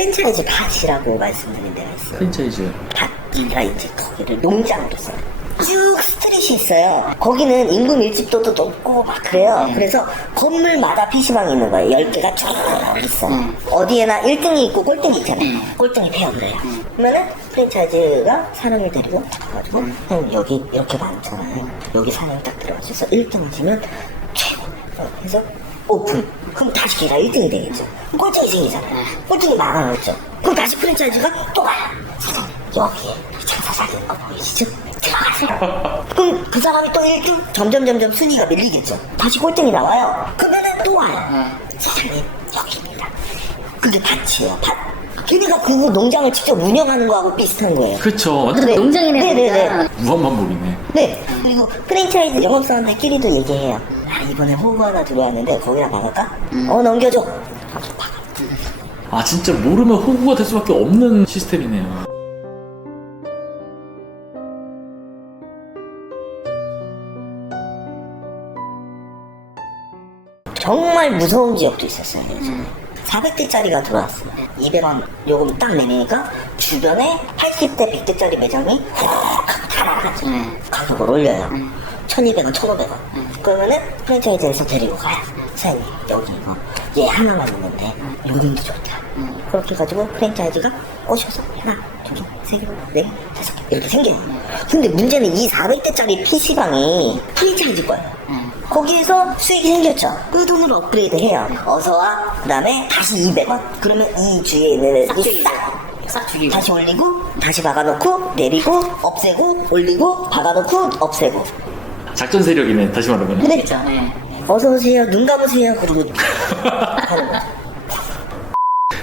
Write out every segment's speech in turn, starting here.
프랜차이즈 밭이라고 말씀드린 데가 있어요. 프랜차이즈. 밭이라 이제 거기를 농장으로 써요. 쭉 스트릿이 있어요. 거기는 인구 밀집도도 높고 막 그래요. 그래서 건물마다 PC방이 있는 거예요. 10개가 쭉 있어요. 어디에나 1등이 있고 꼴등이 있잖아요. 꼴등이 폐업을 해요. 그러면은 프랜차이즈가 사람을 데리고 가가지고 형 여기 이렇게 많잖아요. 여기 사람이 딱 들어가셔서 1등을 지면 최고. 그래서 오픈. 그럼 다시 걔가 1등이 되겠죠. 꼴등이 생기잖아요. 꼴등이 막아놓죠. 그럼 다시 프랜차이즈가 또 가요. 사장님 여기에 장사 잘 되는 거 보이시죠? 들어가세요. 그럼 그 사람이 또 1등? 점점 순위가 밀리겠죠. 다시 꼴등이 나와요. 그러면은 또 와요. 사장님 여기입니다. 그게 밭이에요. 밭. 걔네가 그 농장을 직접 운영하는 거하고 비슷한 거예요. 그쵸. 네. 농장이네. 네네네. 무한반복이네. 네. 그리고 프랜차이즈 영업사원들끼리도 얘기해요. 아, 이번에 호구 하나 들어왔는데 거기다 박을까? 넘겨줘. 아, 진짜 모르면 호구가 될 수밖에 없는 시스템이네요. 정말 무서운 지역도 있었어요. 400대짜리가 들어왔어요. 200원 요금 딱 내니까 주변에 80대, 100대짜리 매장이 다 나가죠. 가격을 올려요. 1200원, 1500원. 그러면은 프랜차이즈에서 데리고 가요. 사장님, 여기 이거 얘 하나만 있는데 요금도 좋다. 그렇게 해가지고 프랜차이즈가 오셔서 하나, 두 개, 세 개, 네 개, 다섯 개 이렇게 생겨요. 근데 문제는 이 400대짜리 PC방이 프랜차이즈 거예요. 거기에서 수익이 생겼죠. 그 돈으로 업그레이드 해요. 어서와. 그 다음에 다시 200원. 그러면 이 주위에 있는 애들이 싹 줄이고. 다시 올리고 다시 박아놓고 내리고 없애고 올리고 박아놓고 없애고. 작전 세력이네, 다시 말하면. 근데 그렇죠. 네. 어서오세요. 눈 감으세요. 그러고 하는 거죠.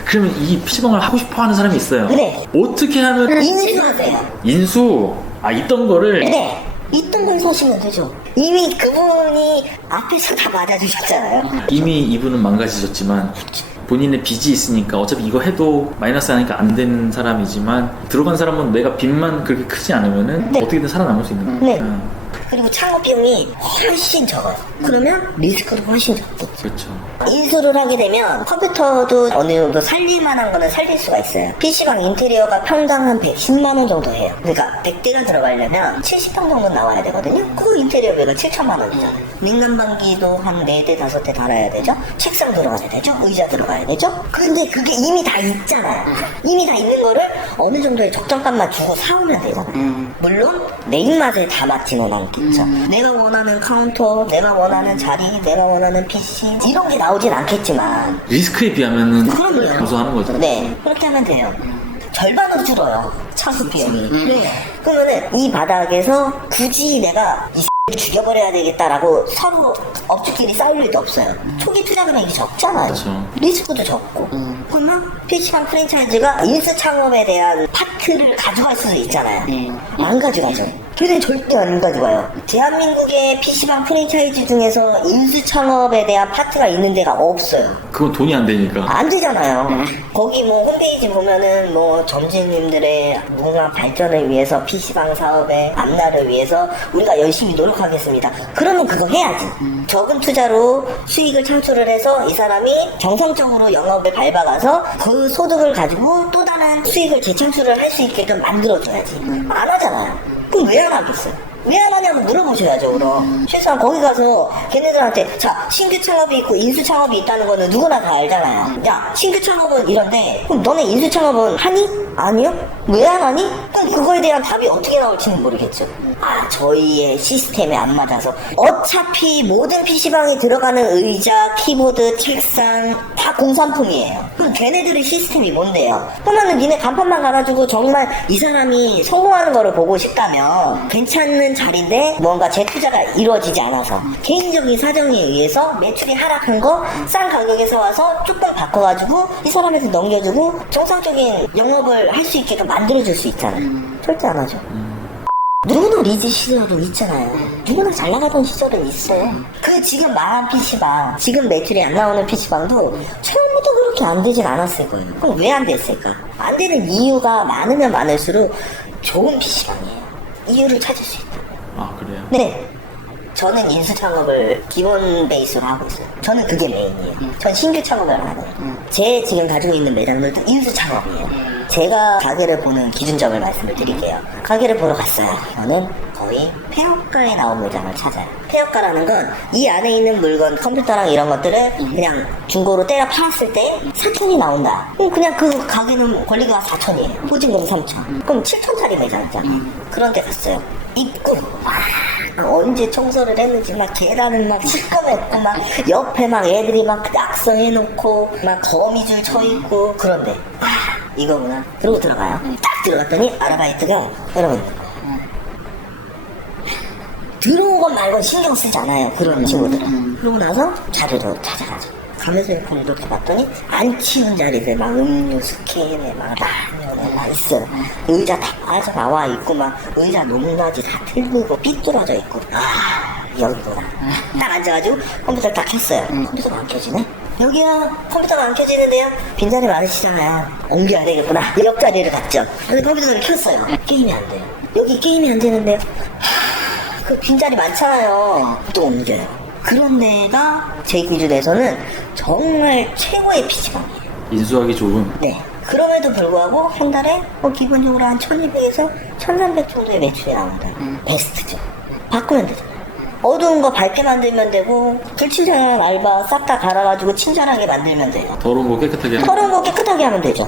그러면 이 PC방을 하고 싶어 하는 사람이 있어요. 네. 어떻게 하면 인수하세요. 인수, 있던 거를. 네. 있던 걸 사시면 되죠. 이미 그분이 앞에서 다 맞아주셨잖아요. 이미 이분은 망가지셨지만 본인의 빚이 있으니까 어차피 이거 해도 마이너스 하니까 안 되는 사람이지만 들어간 사람은 내가 빚만 그렇게 크지 않으면은 네. 어떻게든 살아남을 수 있는 거예요. 네. 그리고 창업 비용이 훨씬 적어요. 그러면 리스크도 훨씬 적고. 그렇죠. 인수를 하게 되면 컴퓨터도 어느 정도 살릴만한 거는 살릴 수가 있어요. PC방 인테리어가 평당 한 110만원 정도 해요. 그러니까 100대가 들어가려면 70평 정도 나와야 되거든요. 그 인테리어비가 7천만 원이잖아요. 냉난방기도 한 4대, 5대 달아야 되죠. 책상 들어가야 되죠. 의자 들어가야 되죠. 근데 그게 이미 다 있잖아요. 이미 다 있는 거를 어느 정도의 적정값만 주고 사오면 되잖아요. 물론 내 입맛에 다 맞지는 않겠죠. 내가 원하는 카운터, 내가 원하는 자리, 내가 원하는 PC 이런 게 나오진 않겠지만 리스크에 비하면은 그럼요. 감소하는 거죠. 네, 그렇게 하면 돼요. 절반으로 줄어요. 창업 비용이. 네. 그러면은 이 바닥에서 굳이 내가 이 죽여버려야 되겠다라고 서로 업주끼리 싸울 일도 없어요. 초기 투자 금액이 적잖아요. 그렇죠. 리스크도 적고. 그러면 PC방 프랜차이즈가 인수 창업에 대한 파트를 가져갈 수도 있잖아요. 안 가져가죠. 걔는 절대 안 가져가요. 대한민국의 PC방 프랜차이즈 중에서 인수 창업에 대한 파트가 있는 데가 없어요. 그건 돈이 안 되니까. 안 되잖아요. 거기 뭐 홈페이지 보면은 뭐 점주님들의 문화 발전을 위해서 PC방 사업의 앞날을 위해서 우리가 열심히 노력하겠습니다. 그러면 그거 해야지. 적은 투자로 수익을 창출을 해서 이 사람이 정성적으로 영업을 밟아가서 그 소득을 가지고 또 다른 수익을 재창출을 할 수 있게끔 만들어줘야지. 안 하잖아요. 그럼 왜 안 하겠어요? 왜 안 하냐고 물어보셔야죠, 그럼. 최소한 거기 가서 걔네들한테, 자, 신규 창업이 있고 인수 창업이 있다는 거는 누구나 다 알잖아요. 야, 신규 창업은 이런데, 그럼 너네 인수 창업은 하니? 아니요? 왜 안 하니? 그럼 그거에 대한 답이 어떻게 나올지는 모르겠죠. 아, 저희의 시스템에 안 맞아서. 어차피 모든 PC방에 들어가는 의자, 키보드, 책상, 다 공산품이에요. 그럼 걔네들의 시스템이 뭔데요? 그러면은 니네 간판만 갈아주고 정말 이 사람이 성공하는 거를 보고 싶다면 괜찮은 자리인데 뭔가 재투자가 이루어지지 않아서 개인적인 사정에 의해서 매출이 하락한 거 싼 가격에서 와서 조금 바꿔가지고 이 사람한테 넘겨주고 정상적인 영업을 할 수 있게끔 만들어줄 수 있잖아요. 절대 안 하죠. 누구나 리즈 시절은 있잖아요. 누구나 잘 나가던 시절은 있어요. 그 지금 망한 PC방, 지금 매출이 안 나오는 PC방도 처음부터 그렇게 안 되진 않았을 거예요. 그럼 왜 안 됐을까? 안 되는 이유가 많으면 많을수록 좋은 PC방이에요. 이유를 찾을 수 있다. 아, 그래요? 네. 저는 인수 창업을 기본 베이스로 하고 있어요. 저는 그게 메인이에요. 전 신규 창업을 안 해요. 제 지금 가지고 있는 매장들도 인수 창업이에요. 제가 가게를 보는 기준점을 말씀을 드릴게요. 가게를 보러 갔어요. 저는 거의 폐업가에 나온 매장을 찾아요. 폐업가라는 건 이 안에 있는 물건, 컴퓨터랑 이런 것들을 그냥 중고로 때려 팔았을 때 4천이 나온다. 그럼 그냥 그 가게는 권리가 4천이에요. 보증금 3천. 그럼 7천짜리 매장이잖아. 그런 데 갔어요. 입구. 언제 청소를 했는지 막 계단을 막 시꺼맸고 막 옆에 막 애들이 막 낙서해놓고 막 거미줄 쳐있고 그런데 이거구나. 그러고 들어가요. 딱 들어갔더니 아르바이트가 여러분 들어온 것 말고 신경 쓰지 않아요. 그런 친구들은. 그러고 나서 자리로 찾아가죠. 가면서 이렇게 봤더니 안 치운 자리들 막 음료수 캔에 막 라면에 막 있어요. 의자 다 빠져 나와 있고 막 의자 높낮이 다 틀고 삐뚤어져 있고 여기구나. 딱 앉아가지고 컴퓨터를 딱 켰어요. 컴퓨터가 안 켜지네? 여기요 컴퓨터가 안 켜지는데요? 빈자리 많으시잖아요. 옮겨야 되겠구나. 옆자리를 갔죠. 근데 컴퓨터를 켰어요. 게임이 안 돼요. 여기 게임이 안 되는데요? 그 빈자리 많잖아요. 또 옮겨요. 그런 데가 제 기준에서는 정말 최고의 PC방이에요. 인수하기 좋은. 네. 그럼에도 불구하고 한 달에 기본적으로 한 1200에서 1300 정도의 매출이 나온다. 베스트죠. 바꾸면 되잖아요. 어두운 거 밝게 만들면 되고 불친절한 알바 싹 다 갈아가지고 친절하게 만들면 돼요. 더러운 거 깨끗하게 하면. 더러운 거 깨끗하게 하면 되죠.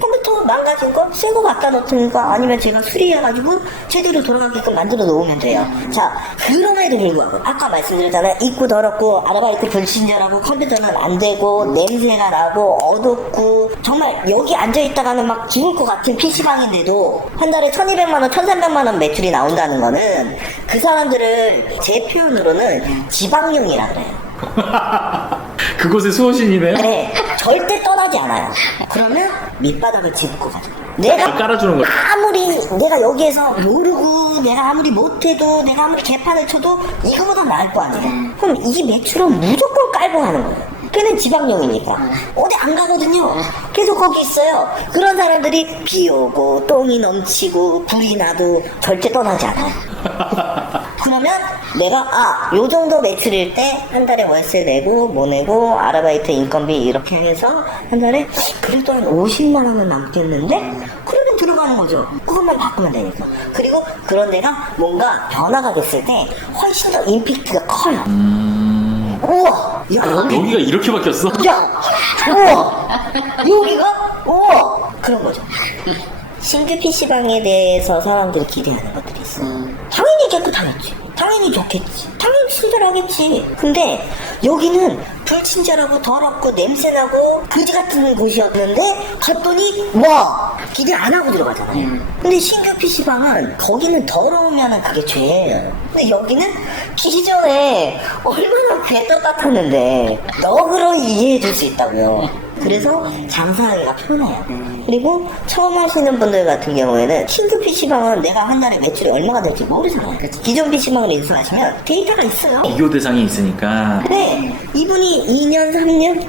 컴퓨터 망가진 거 새 거 갖다 놓든가 아니면 제가 수리해가지고 제대로 돌아가게끔 만들어 놓으면 돼요. 자, 그럼에도 불구하고 아까 말씀드렸잖아요. 입구 더럽고 아르바이트 불친절하고 컴퓨터는 안 되고 냄새가 나고 어둡고 정말 여기 앉아있다가는 막 죽을 것 같은 PC방인데도 한 달에 1200만 원, 1300만 원 매출이 나온다는 거는 그 사람들을 제 표현으로는 지방령이라 그래요. 그곳의 수호신이네. 네, 절대 떠나지 않아요. 그러면 밑바닥을 짚고 가죠. 내가 깔아주는 거야. 아무리 내가 여기에서 모르고 내가 아무리 못해도 내가 아무리 개판을 쳐도 이거보다 나을 거 아니에요. 그럼 이 매출은 무조건 깔고 가는 거예요. 걔는 지방령이니까 어디 안 가거든요. 계속 거기 있어요. 그런 사람들이 비 오고 똥이 넘치고 불이 나도 절대 떠나지 않아요. 그러면 내가 요 정도 매출일 때 한 달에 월세 내고 뭐 내고 아르바이트 인건비 이렇게 해서 한 달에 그래도 한 50만 원은 남겠는데 그러면 들어가는 거죠. 그것만 바꾸면 되니까. 그리고 그런 데가 뭔가 변화가 됐을 때 훨씬 더 임팩트가 커요. 우와, 야, 여기가 이렇게 바뀌었어? 야, 우와, 여기가 우와, 그런 거죠. 신규 PC방에 대해서 사람들이 기대하는 것들이 있어. 당연히 깨끗하겠지. 당연히 좋겠지. 당연히 친절하겠지. 근데 여기는 불친절하고 더럽고 냄새나고 그지 같은 곳이었는데 갔더니 와 기대 안 하고 들어가잖아요. 근데 신규 PC방은 거기는 더러우면 그게 죄예요. 근데 여기는 기존에 얼마나 귀에 떳떳했는데 너그러 이해해 줄 수 있다고요. 그래서 장사하기가 편해요. 그리고 처음 하시는 분들 같은 경우에는 신규 PC방은 내가 한 달에 매출이 얼마가 될지 모르잖아요. 기존 PC방을 인수하시면 데이터가 있어요. 비교 대상이 있으니까. 네, 이분이 2년, 3년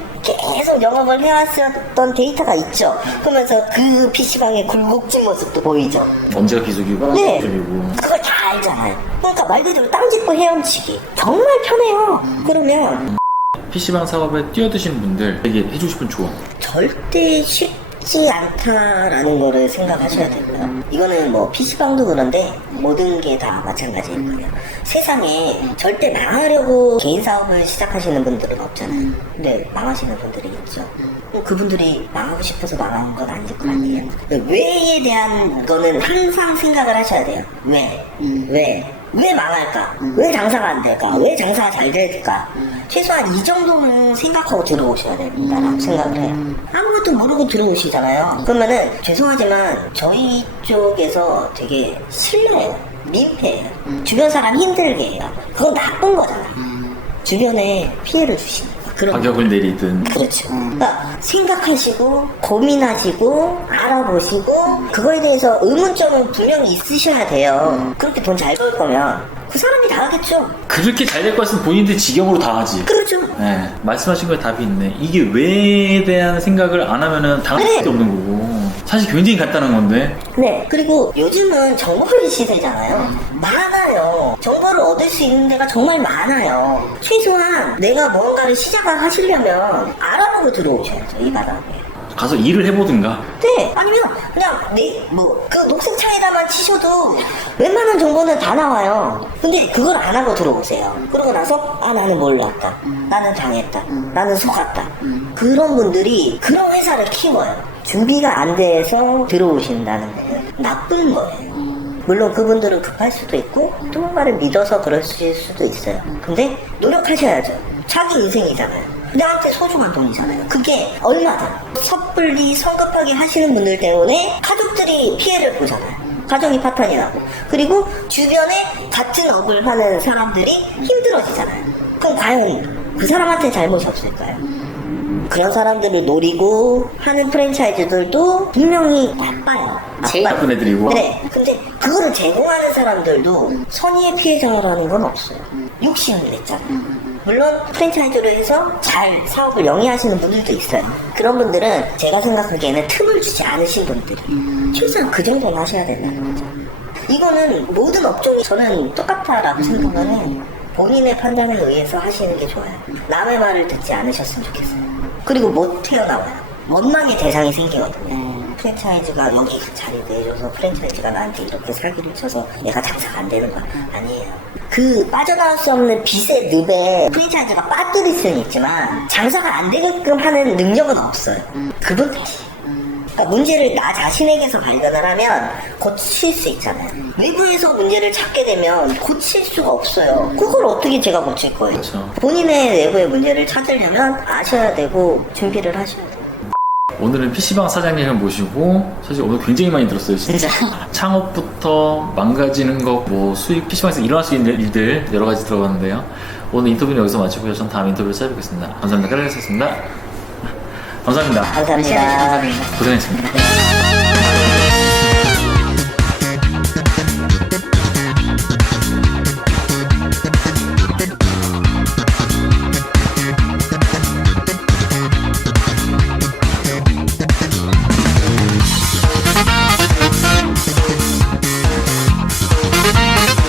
계속 영업을 해왔었던 데이터가 있죠. 그러면서 그 PC방의 굴곡진 모습도 보이죠. 언제가 비수기고 네, 비수기고. 그걸 다 알잖아요. 그러니까 말 그대로 땅 짚고 헤엄치기 정말 편해요. 그러면 PC방 사업에 뛰어드시는 분들 되게 해주고 싶은 조언. 절대 쉽지 않다라는 거를 생각하셔야 되고요. 이거는 뭐 PC방도 그런데 모든 게 다 마찬가지일 거예요. 세상에 절대 망하려고 개인 사업을 시작하시는 분들은 없잖아요. 근데 망하시는 분들이 있죠. 그분들이 망하고 싶어서 망한 건 아닐 거 아니에요. 왜에 대한 거는 항상 생각을 하셔야 돼요. 왜 망할까? 왜 장사가 안 될까? 왜 장사가 잘 될까? 최소한 이 정도는 생각하고 들어오셔야 된다라고 생각을 해요. 아무것도 모르고 들어오시잖아요. 그러면은 죄송하지만 저희 쪽에서 되게 실례해요. 민폐예요. 주변 사람 힘들게 해요. 그건 나쁜 거잖아. 주변에 피해를 주시는 거. 그럼 가격을 내리든. 그렇죠. 그러니까 생각하시고 고민하시고 알아보시고 그거에 대해서 의문점은 분명히 있으셔야 돼요. 그렇게 돈 잘 벌 거면 그 사람이 다 하겠죠. 그렇게 잘 될 것 같으면 본인들 직영으로 다 하지. 그렇죠. 네, 말씀하신 거에 답이 있네. 이게 왜에 대한 생각을 안 하면은 당할 네. 수밖에 없는 거고. 사실 굉장히 간단한 건데. 네. 그리고 요즘은 정보의 시대잖아요. 많아요. 정보를 얻을 수 있는 데가 정말 많아요. 최소한 내가 뭔가를 시작을 하시려면 알아보고 들어오셔야죠, 이 바닥에. 가서 일을 해보든가. 네, 아니면 그냥 그 녹색 창에다만 치셔도 웬만한 정보는 다 나와요. 근데 그걸 안 하고 들어오세요. 그러고 나서 나는 몰랐다, 나는 당했다, 나는 속았다. 그런 분들이 그런 회사를 키워요. 준비가 안 돼서 들어오신다는 거예요. 나쁜 거예요. 물론 그분들은 급할 수도 있고 누군가를 믿어서 그러실 수도 있어요. 근데 노력하셔야죠. 자기 인생이잖아요. 나한테 소중한 돈이잖아요. 그게 얼마든 섣불리 성급하게 하시는 분들 때문에 가족들이 피해를 보잖아요. 가정이 파탄이 나고, 그리고 주변에 같은 업을 하는 사람들이 힘들어지잖아요. 그럼 과연 그 사람한테 잘못이 없을까요? 그런 사람들을 노리고 하는 프랜차이즈들도 분명히 나빠요. 제일 나쁜 애들이고. 네. 근데 그거를 제공하는 사람들도 선의의 피해자라는 건 없어요. 욕심을 냈잖아요. 물론 프랜차이즈로 해서 잘 사업을 영위하시는 분들도 있어요. 그런 분들은 제가 생각하기에는 틈을 주지 않으신 분들이 최소한 그 정도는 하셔야 된다는 거죠. 이거는 모든 업종이 저는 똑같다라고 생각하는 본인의 판단에 의해서 하시는 게 좋아요. 남의 말을 듣지 않으셨으면 좋겠어요. 그리고 못 태어나와요. 원망의 대상이 생기거든요. 프랜차이즈가 여기 자리 내줘서 프랜차이즈가 나한테 이렇게 사기를 쳐서 내가 장사가 안 되는 거 아니에요. 그 빠져나올 수 없는 빚의 늪에 프랜차이즈가 빠뜨릴 수는 있지만 장사가 안 되게끔 하는 능력은 없어요. 그분 탓이에요. 그러니까 문제를 나 자신에게서 발견을 하면 고칠 수 있잖아요. 외부에서 문제를 찾게 되면 고칠 수가 없어요. 그걸 어떻게 제가 고칠 거예요? 그렇죠. 본인의 내부의 문제를 찾으려면 아셔야 되고 준비를 하셔야 돼요. 오늘은 PC방 사장님을 모시고 사실 오늘 굉장히 많이 들었어요, 진짜. 창업부터 망가지는 거, 뭐 수익 PC방에서 일어날 수 있는 일들 여러 가지 들어봤는데요. 오늘 인터뷰는 여기서 마치고요. 전 다음 인터뷰를 찾아뵙겠습니다. 감사합니다. 까르르였습니다. 감사합니다. 감사합니다. 고생했습니다.